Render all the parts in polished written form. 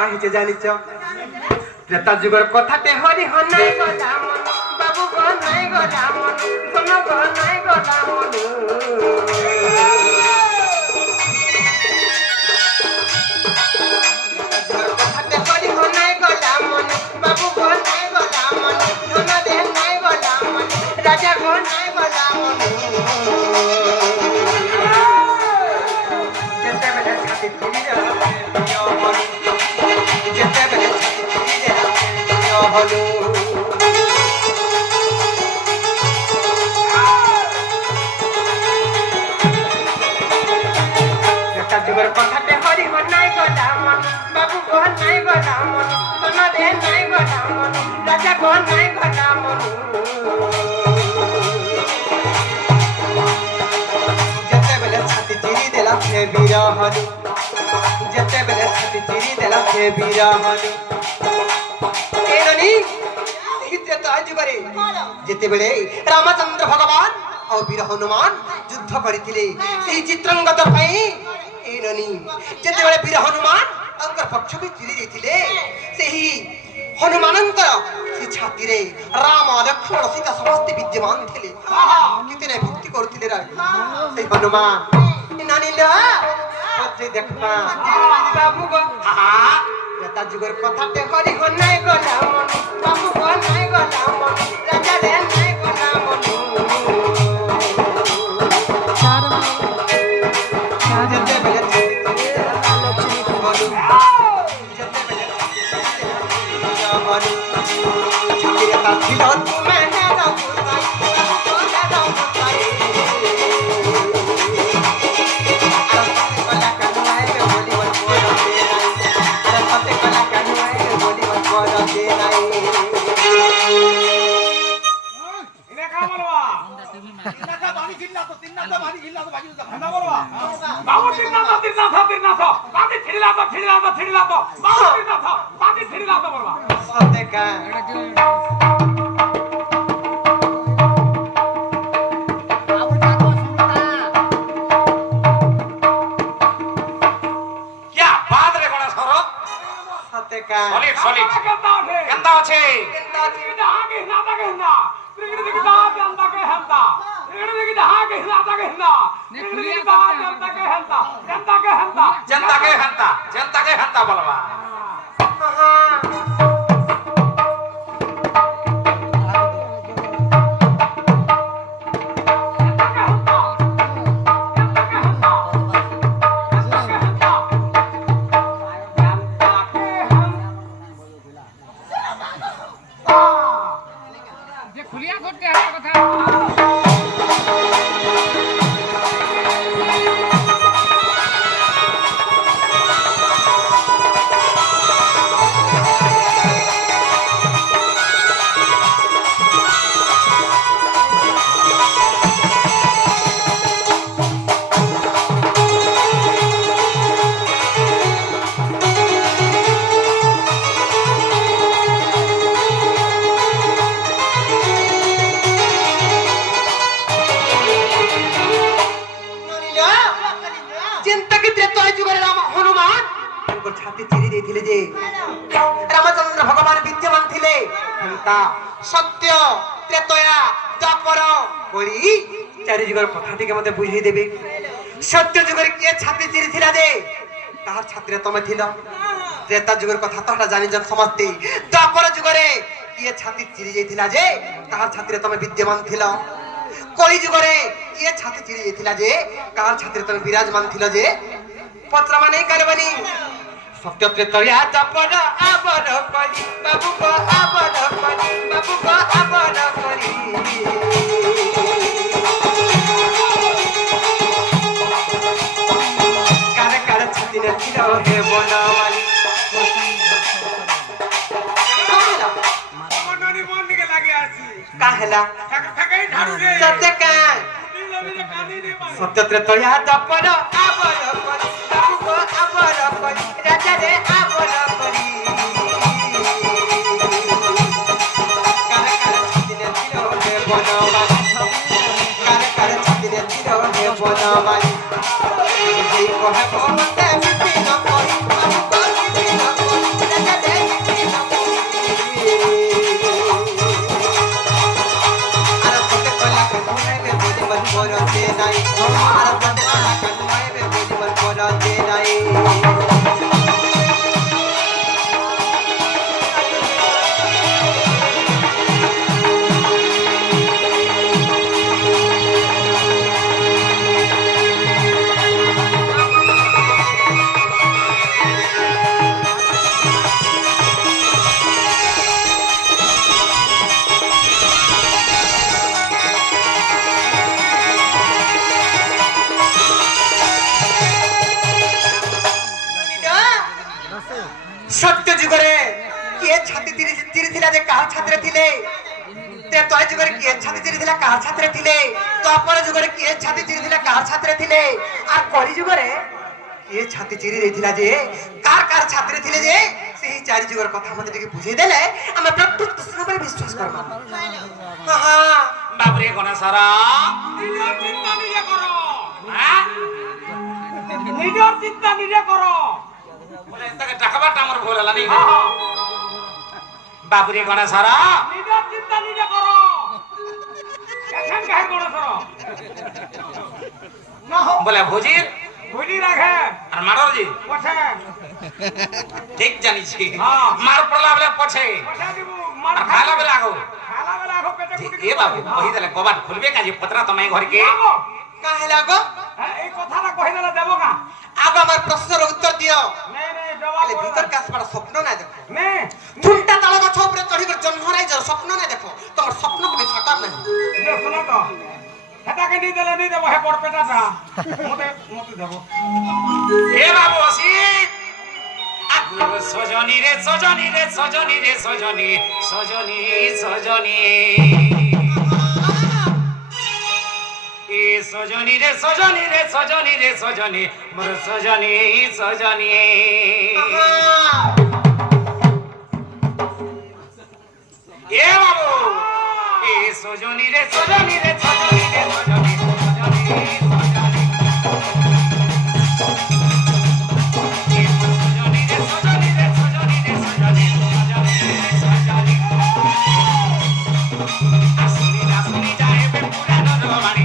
কাহিছে জানিছ ত্রেতা যুগর কথাতে হরি হনাই গলা মন বাবু গো নাই গলা মন সোনা গো নাই গলা মন কথাতে হরি হনাই গলা মন বাবু গো নাই গলা মন সোনা দে নাই গলা মন রাজা গো নাই গলা মন যেতেবেলে ছাতি চিরি যেতেবেলে ছাতি চিরি হলো যুগর কথাতে হরি হনাই গলা মন বাবু গো নাই গলা মন সোনা দে নাই গলা মন রাজা গো নাই গলা মন যেতেবেলে ছাতি চিরি দেলা সে বীর হলু যেতেবেলে ছাতি চিরি দেলা সে বীর হলু যেতেবেলে রামচন্দ্র ভগবান ও বীর হনুমান যুদ্ধ করিଥିଲେ সেই চিত্রাঙ্গদ ପାଇଁ যেତେବେଳେ ବୀର ହନୁମାନ ତାଙ୍କର ପକ୍ଷକୁ ଚିରି ଦେଇଥିଲେ ସେହି ହନୁମାନଙ୍କର ସେ ଛାତିରେ ରାମ ଲକ୍ଷ୍ମଣ ସୀତା ସମସ୍ତେ ବିଦ୍ୟମାନ ଥିଲେ କେତେ ଭକ୍ତି କରୁଥିଲେ ସେଇ ହନୁମାନ ନାନିଲ ଦେଖମା ବାବୁ ଗো ତା ଯୁଗର କଥାଟେ ହରି ହନାଇ ଗଲା ମନ ବାବୁ ଗো ନାଇ ଗଲା ମନ ରାଜା ରେ ନାଇ ଗଲା ମନ जनता के हंता बोलवा खुलिया करते हैं कथा रामचंद्र भगवान विद्यमान थिले सत्य त्रेतया द्वापर बोली चारि जुगर कथाटी के मते बुझी देबे सत्य जुगर के छाती चिरी थिला दे तार छात्री तमे थिला त्रेता जुगर कथा तोहरा जानि जन समझते द्वापर जुगरे के छाती चिरी जाइथिला जे तार छात्री तमे विद्यमान थिला कली जुगरे के छाती चिरी जाइथिला जे कार छात्री तमे विराजमान थिला जे पत्रमा नहीं करबनी सत्य त्रेतया द्वापर आबर करी बाबू को आबर करी बाबू को आबर करी कार कार छाती ने थिला हे बनवाली मननी मन के लागे आसी काहेला फकई ढाडू रे सत्य का सत्य त्रेतया द्वापर आबर करी बाबू को आबर करी राजा रे आबर करी कार कार छाती ने थिला हे बनवाली कार कार छाती ने थिला हे बनवाली हे कहे मते बिपिन करी बाबू को बिपिन करी সত্য যুগরে কিଏ ଛାତି ଚିରିଥିଲା ଯେ କାହା ଛାତିରେ ଥିଲେ ତ୍ରେତୟା ଯୁଗରେ କିଏ ଛାତି ଚିରିଥିଲା କାହା ଛାତିରେ ଥିଲେ ଦ୍ୱାପର ଯୁଗରେ କିଏ ଛାତି ଚିରିଥିଲା କାହା ଛାତିରେ ଥିଲେ আর କଳି ଯୁଗରେ କିଏ ଛାତି ଚିରି ଦେଇଥିଲା ଯେ କାହାର ଛାତିରେ ଥିଲେ ଯେ ସେହି ଚାରି ଯୁଗର କଥା ମତେ ଟିକେ ବୁଝେଇ ଦେଲେ ଆମେ ପ୍ରକୃତ ଭାବରେ ବିଶ୍ୱାସ କରମା ବାବୁରେ ଗଣେଶର ନିଜର ଚିନ୍ତା ନିଜେ କର ନିଜର ଚିନ୍ତା ନିଜେ କର বলে তাকে টাকাবাটা আমার ভুল হলা নি বাবুরে গণেশর নিজের চিন্তা নিজে করো এখন কাহে গণেশর বলে ভুজির ভুজি রাখে আর মারর জি পছে ঠিক জানিছি মার পড়লা বলে পছে পছে দিব মার খালা বলে আগো পেটে কুটি এ বাবু কই দেলে কবাট খুলবে কাজি পত্রা তুমি ঘর কে কাহে লাগো এই কথাটা কই দেলে দেব কা আগ আমার প্রশ্নের উত্তর দিও তাহলে ভিতর কাছবার স্বপ্ন না দেখো নে ঝুলটা তাল গাছ উপরে চড়ি করে জন্ম নাই যার স্বপ্ন না দেখো তোমার স্বপ্ন কোনে সাকার নাই যে শুনো তো হেটাকে নি দেলে নি দেব হে বড় পেটাটা মতে দেব এ বাবু অসিত আগুর সজনী রে সজনী রে সজনী রে সজনী সজনী সজনী এ সজনী রে সজনী রে সজনী রে সজনী মোর সজনী সজনী এ বাবু এ সজনী রে সজনী রে সজনী রে সজনী সজনী সজনী এ সজনী রে সজনী রে সজনী রে সজনী সজনী আসনি আসনি যায় বে পুরানো রবানি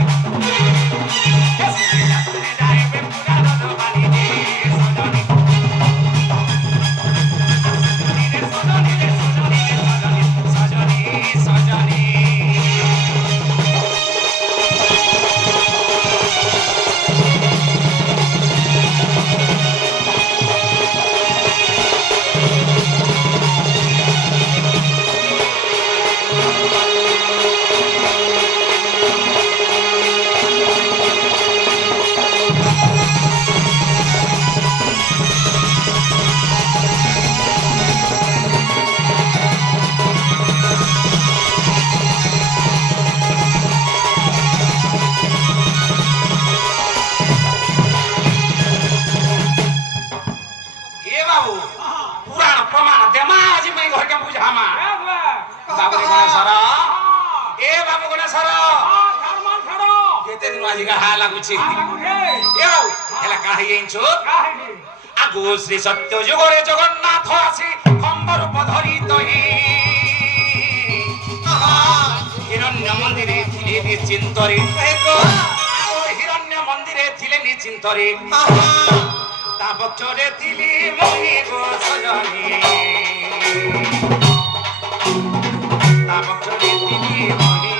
শ্রী সত্য যুগরে জগন্নাথ আসি খম্বরূপ ধরিত হিরণ্য মন্দিরে ছিলে নিশ্চিন্তরে হিরণ্য মন্দিরে ছিলে নিশ্চিন্তরে তা বছরে দিলি মহি গো সজনী তা বছরে দিলি মহি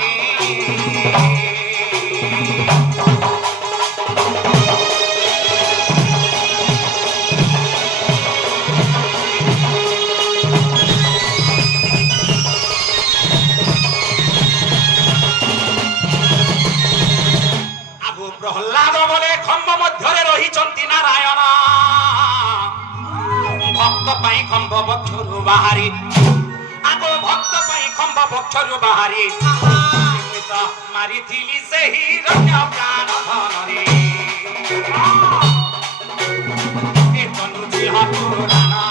প্রহ্লাদ বলে খম্ব মধ্যরে রহিছন্তি নারায়ণ ভক্ত পাই খম্ব বক্ষরু বাহারি আগো ভক্ত পাই খম্ব বক্ষরু বাহারি মারিথিলি সেই রণ্য প্রাণ ধনরে এ তনু জিহ পুরানা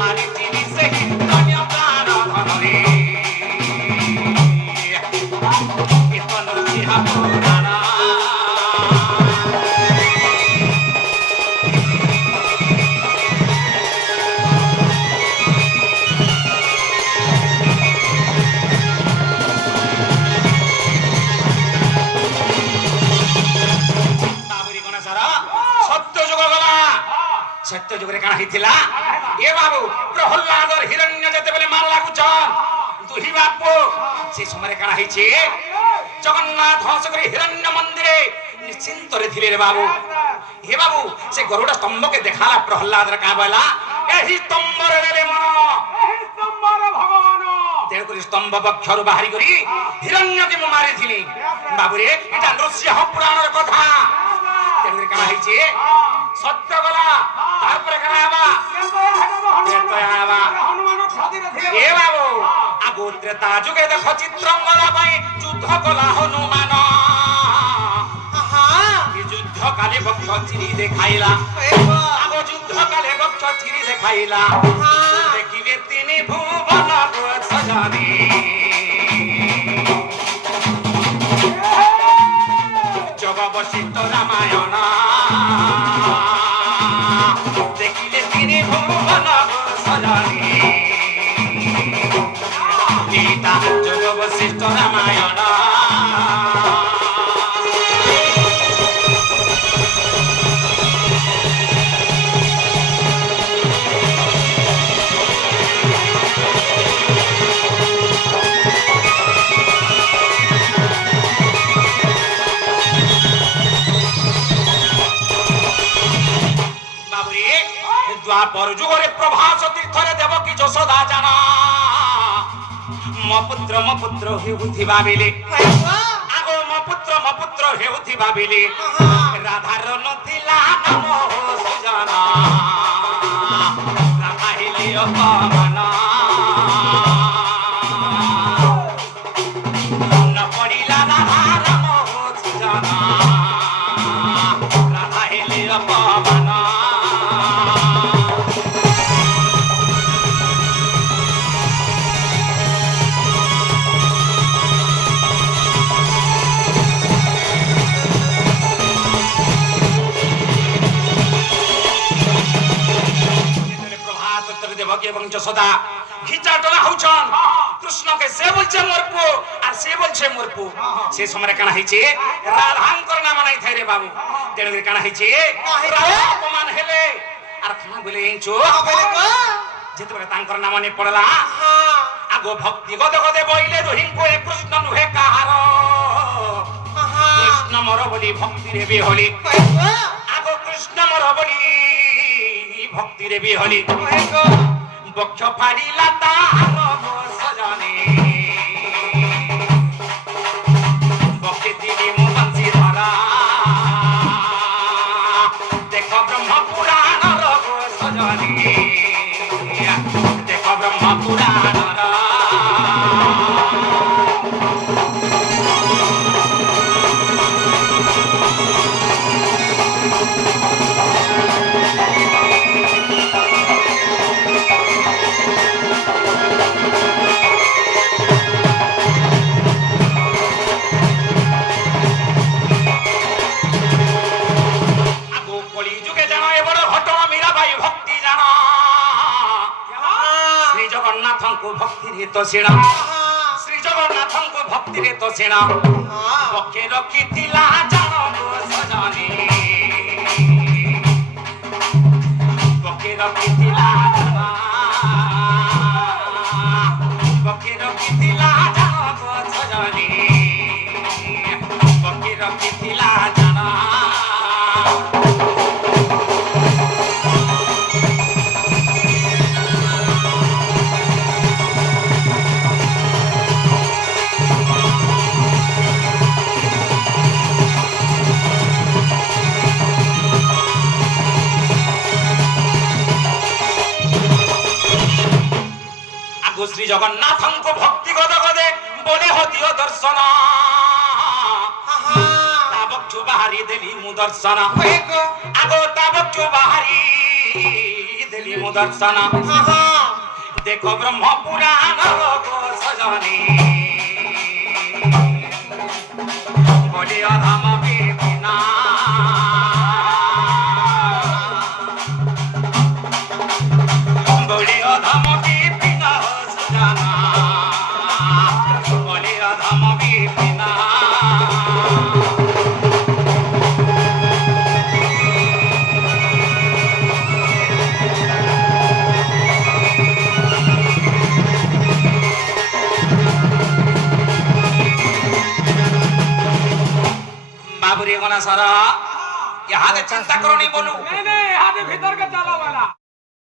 মারিথিলি সেই রণ্য প্রাণ ধনরে সত্য যুগরে কানা হইতিলা এ বাবু প্রহ্লাদর হিরণ্য যেতেবেলে মার লাগুছন দুহি বাপু সে সময় কানা হইছে জগন্নাথ হংস করে হিরণ্য মন্দিরে নিশ্চিন্তরে ଥିଲେ রে বাবু হে বাবু সে গরুড় স্তম্ভকে দেখালা প্রহ্লাদর কা বলা এহি স্তম্ভরে রে মন এহি স্তম্ভর ভগবান তেড় করে স্তম্ভ বক্ষর বাহারি করি হিরণ্যকে মারিছিলি বাবু রে এটা নৃসিংহ পুরাণের কথা তেমনি কানা হইছে সত্য গলা তারপরে কানা হবা ত্রেতয়া হবা এ বাবু আগো ত্রেতা যুগে দেখো চিত্রঙ্গলা পাই যুদ্ধ কলা হনুমান যুদ্ধ কালে বক্ষ চিরি দেখাইলা আগো যুদ্ধ কালে বক্ষ চিরি দেখাইলা দেখিবে তিনি ভুবন সজনে যোগ বশিষ্ঠ রামায়ণ দেখিলে তিনি ভুবন সজনে গীতা যোগ বশিষ্ঠ রামায়ণ দ্বাপর যুগরে প্রভাস তীর্থরে দেবকী যশোদা জানা ମୋ ପୁତ୍ର ହେଉଥିବା ବେଳେ ଆଗ ମୋ ପୁତ୍ର ହେଉଥିବା ବେଳେ ରାଧାର ନଥିଲା ନାମ ସୁଜନା ରାଧା ହେଲେ ଅପମାନ ନ ପଡ଼ିଲା ରାଧା ନାମ ସୁଜନା ରାଧା ହେଲେ ଅପମାନ এবং যশোদা খিচাটলা হউছন কৃষ্ণকে সে বলছে মোর পুও আর সে বলছে মোর পুও সে সময় কানা হইছে রাধাঙ্কর নাম নাই থাই রে বাবু তেণু কানা হইছে রাধা অপমান হেলে আর খানা বলে এঞ্চো যেতবে তাঙ্কর নাম নে পড়লা আগো ভক্তি গদ গদে বইলে রহিঙ্কো এ কৃষ্ণ নুহে কাহার কৃষ্ণ মর বলি ভক্তি রে বিহলি আগো কৃষ্ণ মর বলি ভক্তি রে বিহলি বক্ষ ফাড়িলা তার সজনে বক্ষে দিলি মো বংশী ধরা দেখ ব্রহ্ম পুরাণর সজনে দেখ ব্রহ্ম পুরাণর ভক্তিরে তো সেনা শ্রী জগন্নাথଙ୍କୁ ভক্তিরে তো সেনা পক্ষে রখিଥିଲା জান সজনে পক্ষে রখিଥିଲା জান পক্ষে রখিଥିଲା জান সজনে পক্ষে রখিଥିଲା জান শ্রী জগন্নাথଙ୍କୁ ভক্তি গদ গদে বলে হদিও দর্শন তাবক্ষু বাহারি দেলি মু দর্শন আগো তাবক্ষু বাহারি দেলি মু দর্শন দেখো ব্রহ্ম পুরাণ সজনে বলে অধম বিপিনা বলে অধম বিপিনা বলে অধম বিপিনা बाबुरे गना सारा यहाँ चिंता करो नहीं बोलू नहीं नहीं यहाँ भीतर के चला वाला